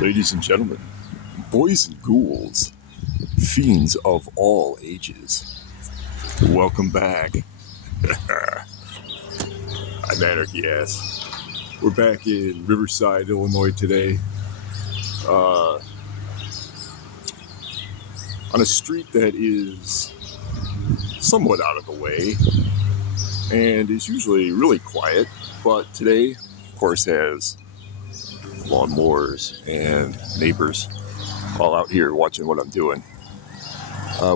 Ladies and gentlemen, boys and ghouls, fiends of all ages, welcome back. I'm Anarchy Ass. We're back in Riverside, Illinois today, on a street that is somewhat out of the way and is usually really quiet, but today, of course, has lawnmowers and neighbors all out here watching what I'm doing.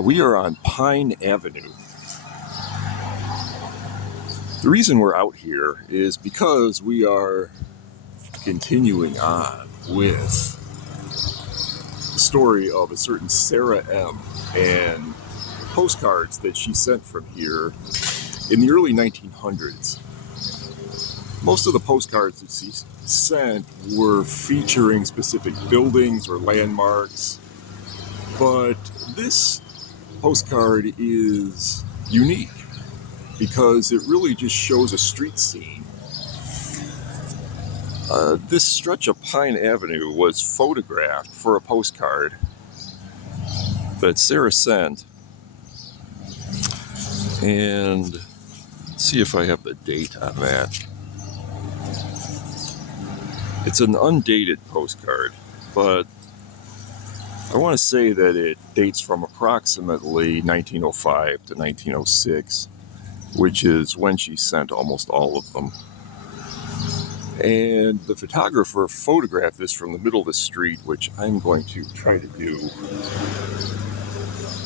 We are on Pine Avenue. The reason we're out here is because we are continuing on with the story of a certain Sarah M. and postcards that she sent from here in the early 1900s. Most of the postcards that she sent were featuring specific buildings or landmarks, but this postcard is unique because it really just shows a street scene. This stretch of Pine Avenue was photographed for a postcard that Sarah sent, and let's see if I have the date on that. It's an undated postcard, but I want to say that it dates from approximately 1905 to 1906, which is when she sent almost all of them. And the photographer photographed this from the middle of the street, which I'm going to try to do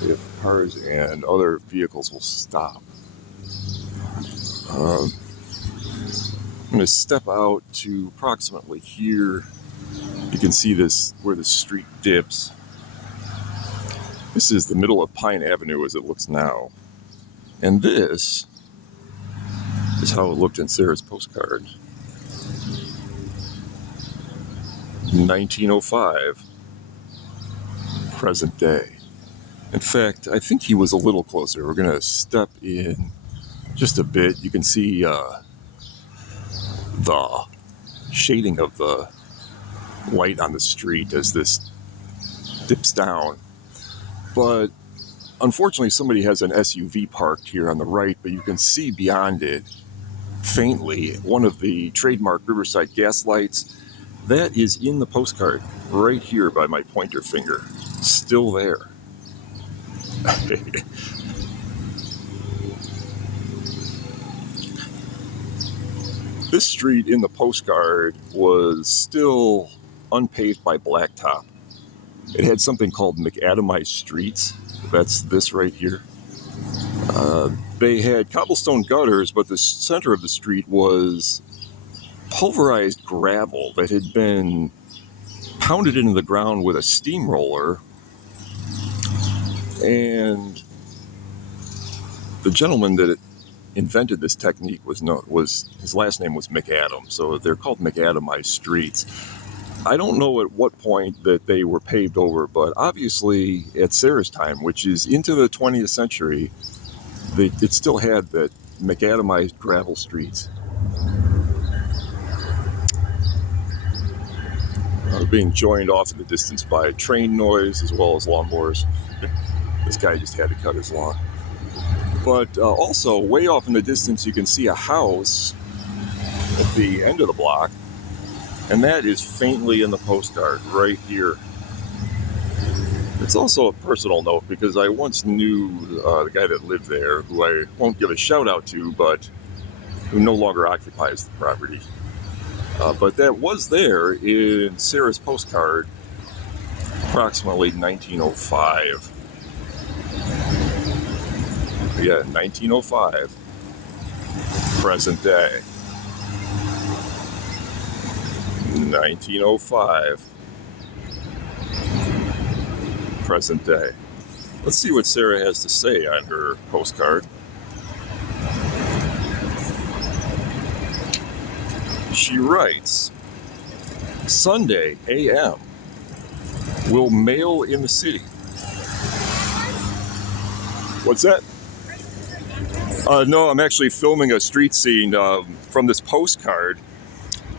if cars and other vehicles will stop. I'm going to step out to approximately here. You can see this where the street dips. This is the middle of Pine Avenue as it looks now. And this is how it looked in Sarah's postcard. 1905, present day. In fact, I think he was a little closer. We're going to step in just a bit. You can see the shading of the light on the street as this dips down. But unfortunately, somebody has an SUV parked here on the right, but you can see beyond it faintly one of the trademark Riverside gas lights. That is in the postcard right here by my pointer finger. Still there. This street in the postcard was still unpaved by blacktop. It had something called macadamized streets. That's this right here. They had cobblestone gutters, but the center of the street was pulverized gravel that had been pounded into the ground with a steamroller. And the gentleman that invented this technique was his last name was McAdam, so they're called macadamized streets. I don't know at what point that they were paved over, but obviously at Sarah's time, which is into the 20th century, it still had that macadamized gravel streets. Being joined off in the distance by train noise as well as lawnmowers. This guy just had to cut his lawn. But also, way off in the distance, you can see a house at the end of the block, and that is faintly in the postcard right here. It's also a personal note because I once knew the guy that lived there, who I won't give a shout out to, but who no longer occupies the property. But that was there in Sarah's postcard, approximately 1905. Yeah, 1905, present day. 1905, present day. Let's see what Sarah has to say on her postcard. She writes, Sunday a.m. will mail in the city. What's that? No, I'm actually filming a street scene from this postcard.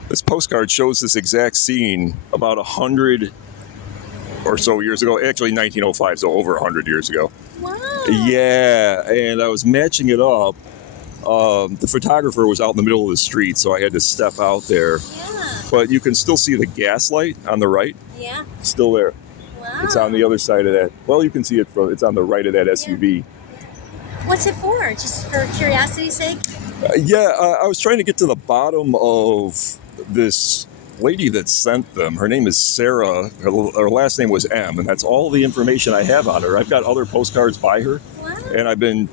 This postcard shows this exact scene about 100 or so years ago. Actually, 1905, so over 100 years ago. Wow. Yeah, and I was matching it up. The photographer was out in the middle of the street, so I had to step out there. Yeah. But you can still see the gas light on the right. Yeah. Still there. Wow. It's on the other side of that. Well, you can see it from. It's on the right of that SUV. What's it for? Just for curiosity's sake? I was trying to get to the bottom of this lady that sent them. Her name is Sarah. Her last name was M, and that's all the information I have on her. I've got other postcards by her, Wow. and I've been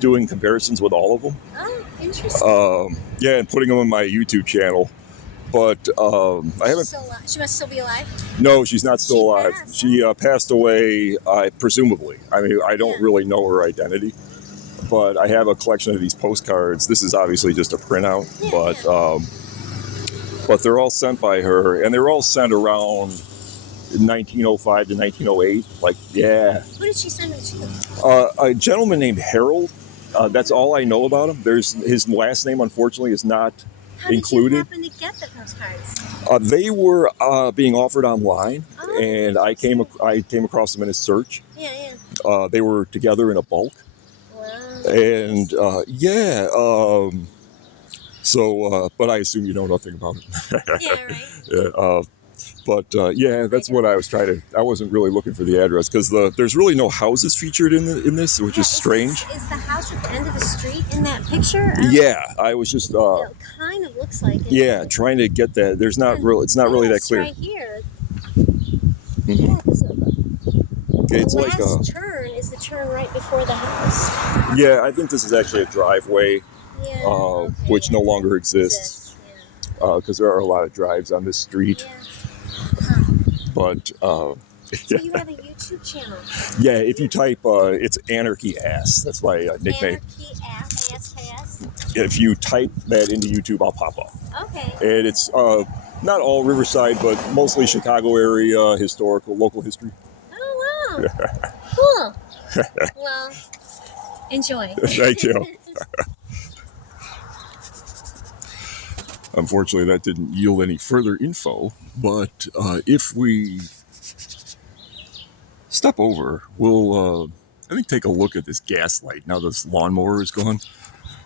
doing comparisons with all of them. Oh, interesting. And putting them on my YouTube channel. But I haven't. She must still be alive? No, she's not still alive. Passed, She passed away, presumably. I mean, I don't really know her identity, but I have a collection of these postcards. This is obviously just a printout, but they're all sent by her, and they're all sent around 1905 to 1908. Like, yeah. Who did she send it to? A gentleman named Harold. That's all I know about him. His last name, unfortunately, is not included. How did you happen to get the postcards? They were being offered online, Oh, and I came across them in a search. Yeah. They were together in a bulk, Wow. and but I assume you know nothing about it. Yeah, right. That's what I was trying to. I wasn't really looking for the address because there's really no houses featured in this, which is strange. Is the house at the end of the street in that picture? Yeah, I was just. It kind of looks like it. Yeah, trying to get that. There's not real. It's not really that clear. Right here. Mm-hmm. Yeah, it's the like last turn is the turn right before the house. Yeah, I think this is actually a driveway, which no longer exists because there are a lot of drives on this street. Yeah. But so you have a YouTube channel. Yeah, if you type, it's Anarchy Ass. That's my nickname. Anarchy Ass, ASKS. If you type that into YouTube, I'll pop up. Okay. And it's not all Riverside, but mostly Chicago area, local history. Oh wow. Cool. Well, enjoy. Thank you. Unfortunately, that didn't yield any further info, but if we step over, we'll, I think, take a look at this gas light now this lawnmower is gone,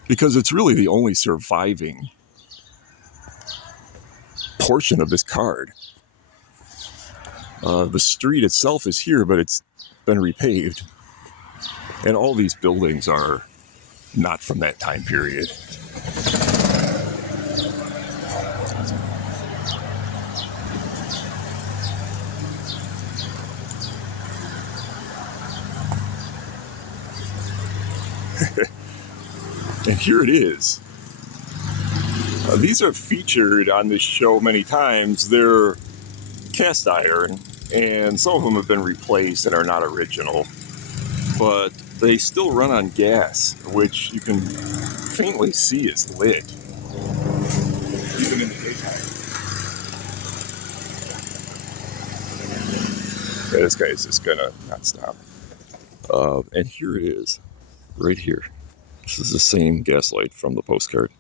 because it's really the only surviving portion of this card. The street itself is here, but it's been repaved, and all these buildings are not from that time period. And here it is. These are featured on this show many times. They're cast iron, and some of them have been replaced and are not original. But they still run on gas, which you can faintly see is lit, even in the daytime. Yeah, this guy is just gonna not stop. And here it is, right here. This is the same gas light from the postcard.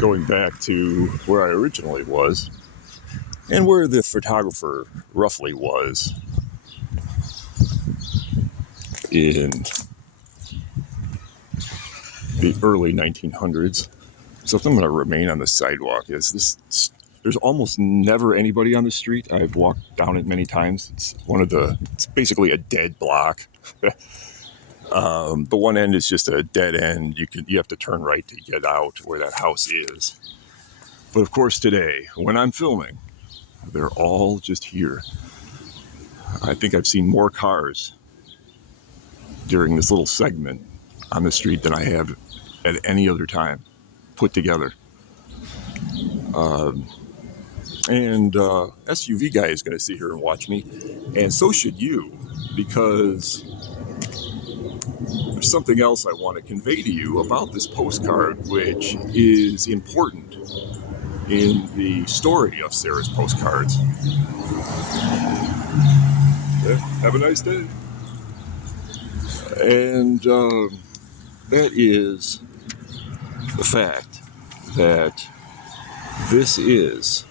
Going back to where I originally was and where the photographer roughly was in the early 1900s. So if I'm going to remain on the sidewalk, there's almost never anybody on the street. I've walked down it many times. It's basically a dead block. The one end is just a dead end. You have to turn right to get out where that house is. But of course today, when I'm filming, they're all just here. I think I've seen more cars during this little segment on the street than I have at any other time put together. And SUV guy is going to sit here and watch me, and so should you, because there's something else I want to convey to you about this postcard, which is important in the story of Sarah's postcards. Yeah, have a nice day. And that is the fact that this is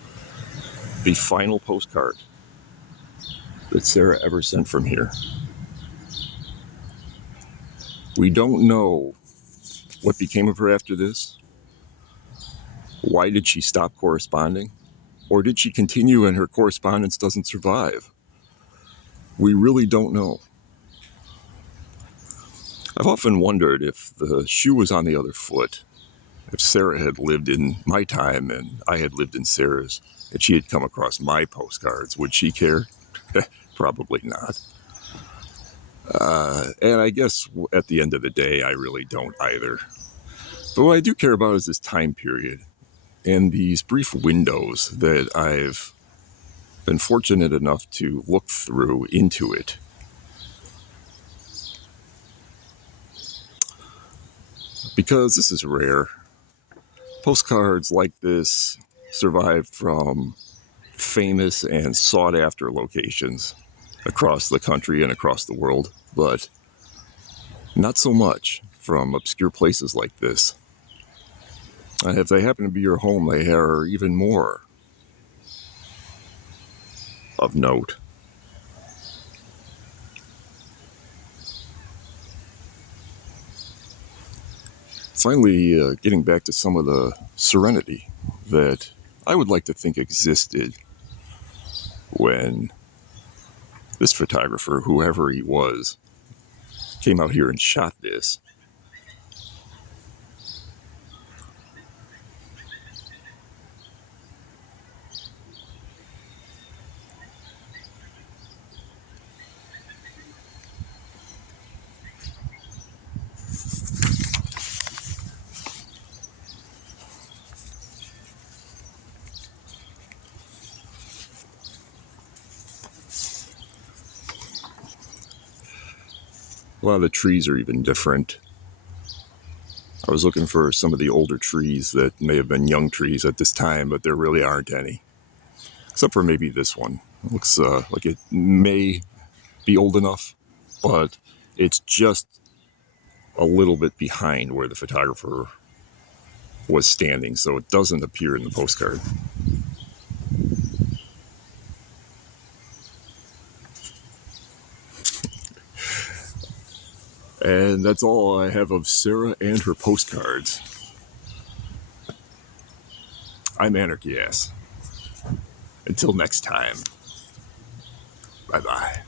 the final postcard that Sarah ever sent from here. We don't know what became of her after this. Why did she stop corresponding? Or did she continue and her correspondence doesn't survive? We really don't know. I've often wondered if the shoe was on the other foot, if Sarah had lived in my time and I had lived in Sarah's, and she had come across my postcards, would she care? Probably not. And I guess at the end of the day, I really don't either. But what I do care about is this time period and these brief windows that I've been fortunate enough to look through into it. Because this is rare. Postcards like this survive from famous and sought-after locations across the country and across the world, but not so much from obscure places like this. And if they happen to be your home, they are even more of note. Finally, getting back to some of the serenity that I would like to think existed when this photographer, whoever he was, came out here and shot this. A lot of the trees are even different. I was looking for some of the older trees that may have been young trees at this time, but there really aren't any. Except for maybe this one. It looks like it may be old enough, but it's just a little bit behind where the photographer was standing, so it doesn't appear in the postcard. And that's all I have of Sarah and her postcards. I'm Anarchy Ass. Until next time, bye-bye.